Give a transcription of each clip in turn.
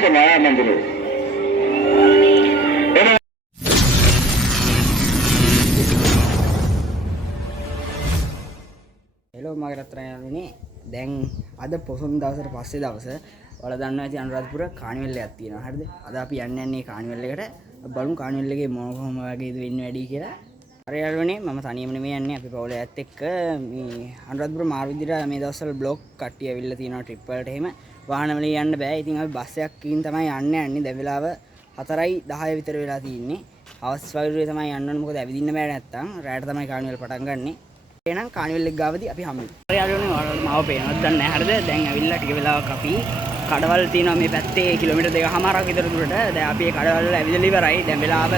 විශ්මිත මායා මන්දිරය. Hello මගේ රත්තරන්යනේ දැන් අද පොසොන් දවසට පස්සේ දවස ඔයාලා දන්නවා ඇති අනුරාධපුර කානිවල් එකක් තියෙනවා හරිද? අද අපි යන්නේ කානිවල් එකට බලමු කානිවල් එකේ මොන කොහොම වගේද වෙන්නේ වැඩි කියලා. හරි යාළුවනේ මම තනියම නෙමෙයි යන්නේ අපි පවුල ඇත් එක්ක මේ අනුරාධපුර මාරු විදිහට මේ දවස්වල බ්ලොක් කට්ටිය ඇවිල්ලා තියෙනවා ට්‍රිප් වලට එහෙම වාහන වලින් යන්න බෑ. ඉතින් අපි බස් එකක් කින් තමයි යන්නේ දැන් වෙලාව 4:10 විතර වෙලා තියෙන්නේ. හවස් වගේ තමයි යන්න ඕනේ මොකද ඇවිදින්න බෑ නැත්තම් රැයට තමයි කානිවල් පටන් ගන්නෙ. එහෙනම් කානිවල් එක ගාවදී අපි හම්බෙමු. හරි යාළුවනේ ඔයාලට මාව පේනවද දන්නේ නැහැ හරිද? දැන් ඇවිල්ලා ටික වෙලාවක් අපි කඩවල් තියෙනවා මේ පැත්තේ කිලෝමීටර් 2කමාරක් විතර දුරට. දැන් අපි මේ කඩවල වල ඇවිදලා ඉවරයි. දැන් වෙලාව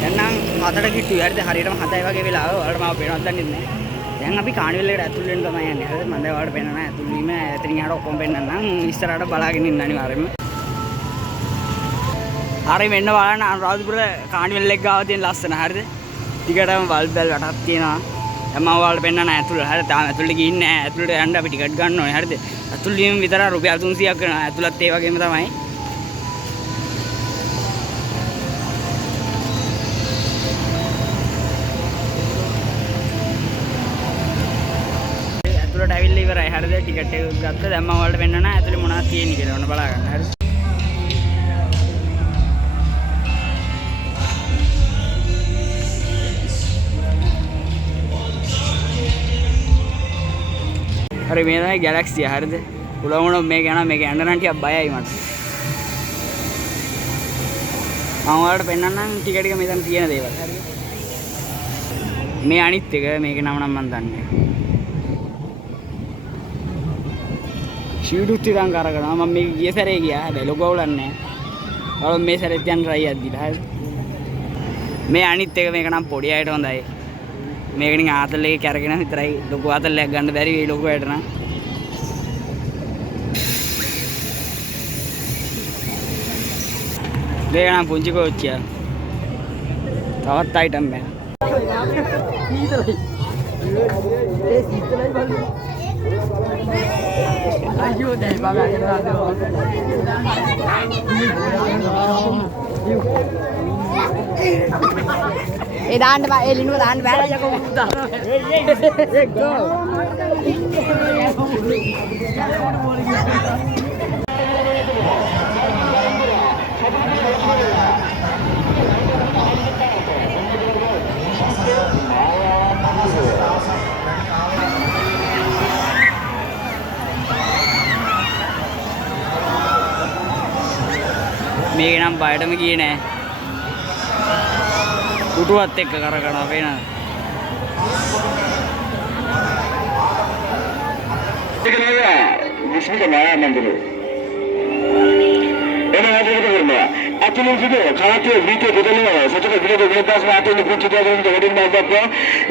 දැන් නම් 7ට කිට්ටුයි. හරිද? හරියටම 7යි වගේ වෙලාව. ඔයාලට මාව පේනවද දන්නේ නැහැ. දැන් අපි කානිවල් එකට ඇතුල් වෙන්න තමයි යන්නේ. හරිද? මම දැන් ඔයාලට පේනවා ඇතුල් වීම එතනින් එහාට ඔක්කොම පෙන්නන්නම්. ඉස්සරහට බලාගෙන ඉන්න අනිවාර්යෙන්ම. හරි මෙන්න බලන්න අනුරාධපුර කානිවල් එක ගාව තියෙන ලස්සන. හරිද? ටිකටම බල්බ් බැල් වටක් තියෙනවා. දැන් මම ඔයාලට පෙන්නන ඇතුළ. හරිද? තාම ඇතුළට ගිහින් නැහැ. ඇතුළට යන්න අපි ටිකට් ගන්න ඕනේ. හරිද? ඇතුළ වීම විතර රුපියල් 300ක් වෙනවා. ඇතුළත් ඒ වගේම තමයි. ඇතුළට ඇවිල්ලා ඉවරයි. හරිද? ටිකට් එක ගත්තා. දැන් මම ඔයාලට පෙන්නන ඇතුළේ මොනවද තියෙන්නේ කියලා. ඔන්න බලා ගන්න. හරිද? හරි මේ තමයි ගැලැක්සිය. හරිද? උලවුණ මේක යනවා මේක යන්න නම් ටිකක් බයයි මට. මම ඔයාලට පෙන්නන්නම් ටික ටික මෙතන තියෙන දේවල්. හරිද? මේ අනිත් එක මේක නම නම් මම දන්නේ නැහැ. ෂීටුත් ඉතින් කරගනවා. මම මේක ගිය සැරේ ගියා. හැබැයි ලොකු අවුලක් නැහැ. ඔයාලා මේ සැරේත් යන්න try එකක් දීලා. හරිද? මේ අනිත් එක මේක නම් පොඩි අයට හොඳයි. මේක නිකන් ආතල් එකේ කැරගෙන විතරයි ලොකු ආතල්යක් ගන්න බැරි වෙයි ලොකු අයට නම්. මේක නම් පුංචි කෝච්චිය. තවත් අයිටම් එක. අයියෝ දැන් බබාගෙන ඒ දාන්න බෑ ඒ ලිනුව දාන්න බෑ යකෝ දාන්න ඒ ගෝ මේක නම් බයටම ගියේ නෑ උටුවත් එක්ක කරකනවා පේනවද? ඒක නේද විශ්මිත මායා මන්දිරය. එනවා අපිට කරනවා. අතුලින් සිදු කාටේ වීතේ දෙදෙනා සතර විරෝධ විරෝධස් මාතේ පුංචි දරුවන් දෙවියන් බාප්පා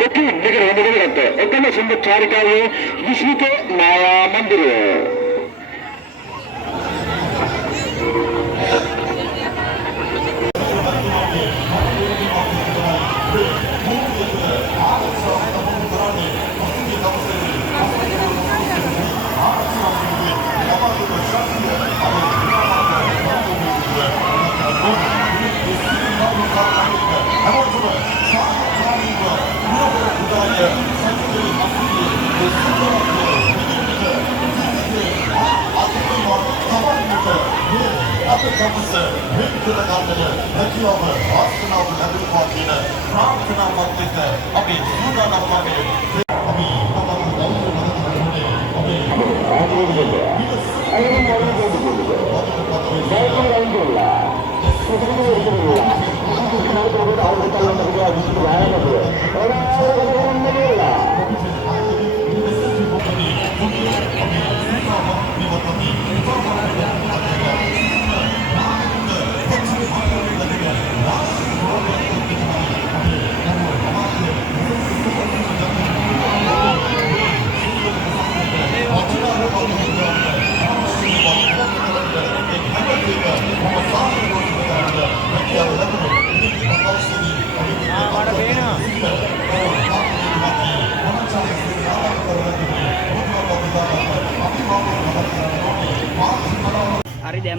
ඒක නිකන් හොඳට ගත්තා. එකම සුන්දර චාරිකාවේ විශ්මිත මායා මන්දිරය.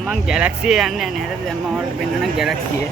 දැන් මං ගැලැක්සිය යන්නේ නැහැ. හරිද? දැන් මම ඔයාලට පෙන්නන්නම් ගැලැක්සිය.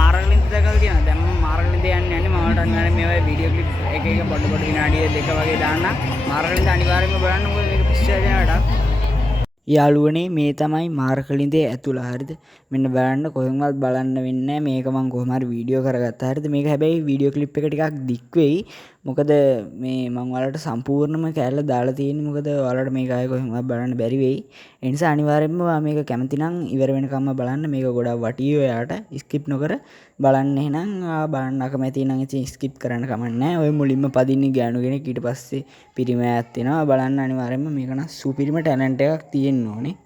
මාරගලින්ද දැකලා තියෙනවා. දැන් මම මාරගලින්ද යන්නේ මම ඔයාලට අනිවාර්යෙන් මේ වගේ වීඩියෝ ක්ලිප් එක පොඩ විනාඩිය දෙක වගේ දාන්න. මාරගලින්ද අනිවාර්යෙන්ම බලන්න. මොකද මේක පිස්සු හැදෙන වැඩක්. යාළුවනේ මේ තමයි මාරකලින්දේ ඇතුළ. හරිද? මෙන්න බලන්න කොහෙන්වත් බලන්න වෙන්නේ නැහැ. මේක මම කොහොම හරි වීඩියෝ කරගත්තා. හරිද? මේක හැබැයි වීඩියෝ ක්ලිප් එක ටිකක් දික් වෙයි. මොකද මේ මම ඔයාලට සම්පූර්ණම කැලල දාලා තියෙන්නේ. මොකද ඔයාලට මේක ආයෙ කොහෙන්වත් බලන්න බැරි වෙයි. ඒ නිසා අනිවාර්යෙන්ම මේක කැමති නම් ඉවර වෙනකම්ම බලන්න. මේක ගොඩක් වටී ඔයාලට ස්කිප් නොකර බලන්න. එහෙනම් බලන්න අකමැති නම් ඉතින් ස්කිප් කරන්න කමක් නැහැ. ඔය මුලින්ම පදින්නේ ගෑනු කෙනෙක්, ඊට පස්සේ පිරිමෑයක් තියෙනවා. බලන්න අනිවාර්යෙන්ම මේක නම් සුපිරිම ටැලන්ට් එකක් තියෙන්න ඕනේ.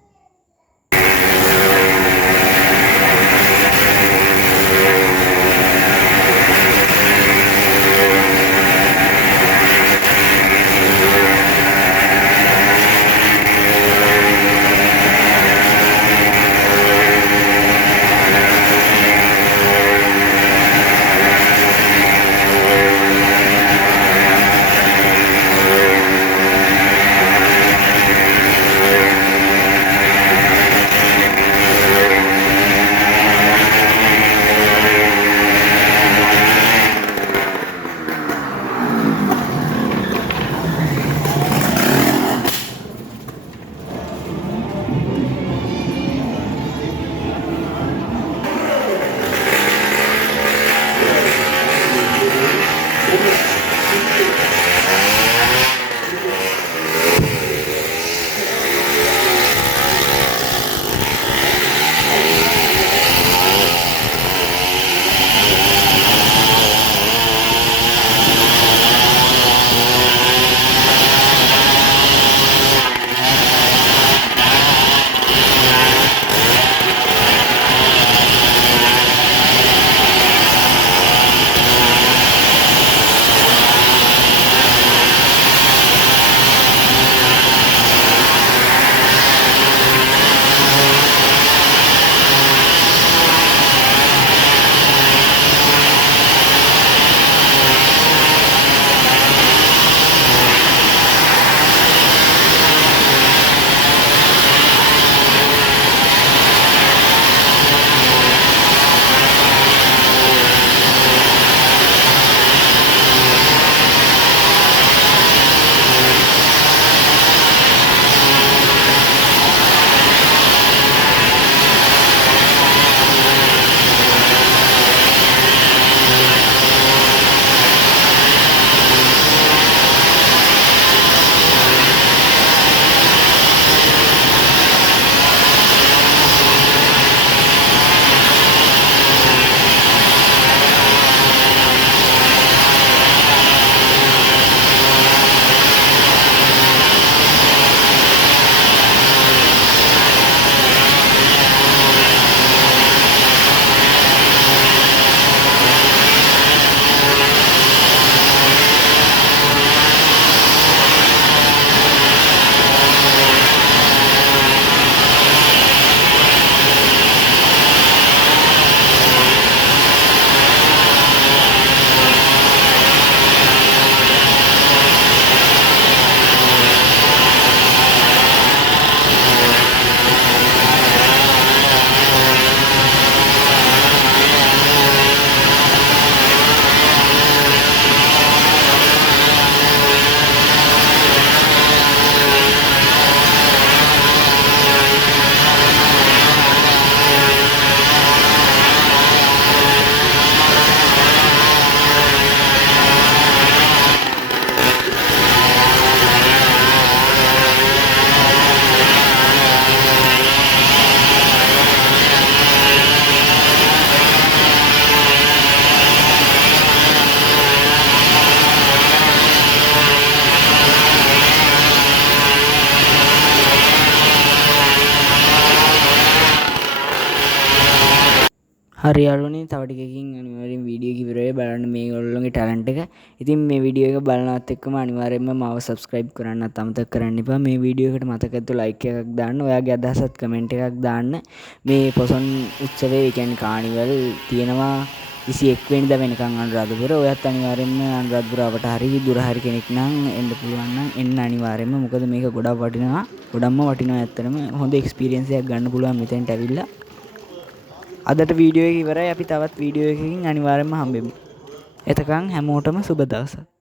හරි යාළුවනේ තව ටිකකින් අනිවාර්යෙන් වීඩියෝ එක ඉවර වෙයි බලන්න මේගොල්ලෝගේ ටැලන්ට් එක. ඉතින් මේ වීඩියෝ එක බලනවත් එක්කම අනිවාර්යෙන්ම මාව subscribe කරන්නත් අමතක කරන්න එපා. මේ වීඩියෝ එකට මතක ඇද්ද like එකක් දාන්න. ඔයාගේ අදහසත් comment එකක් දාන්න. මේ පොසොන් උත්සවයේ ඒ කියන්නේ කානිවල් තියෙනවා 21 වෙනිදා වෙනකන් අනුරාධපුර. ඔයත් අනිවාර්යෙන්ම අනුරාධපුරවට හරි දුර හරි කෙනෙක් නම් එන්න පුළුවන් නම් එන්න අනිවාර්යෙන්ම. මොකද මේක ගොඩක් වටිනවා. ගොඩක්ම වටිනවා ඇත්තටම. හොඳ experience එකක් ගන්න පුළුවන් මෙතෙන්ට ඇවිල්ලා. අදට වීඩියෝ එක ඉවරයි. අපි තවත් වීඩියෝ එකකින් අනිවාර්යෙන්ම හම්බෙමු. එතකන් හැමෝටම සුබ දවසක්.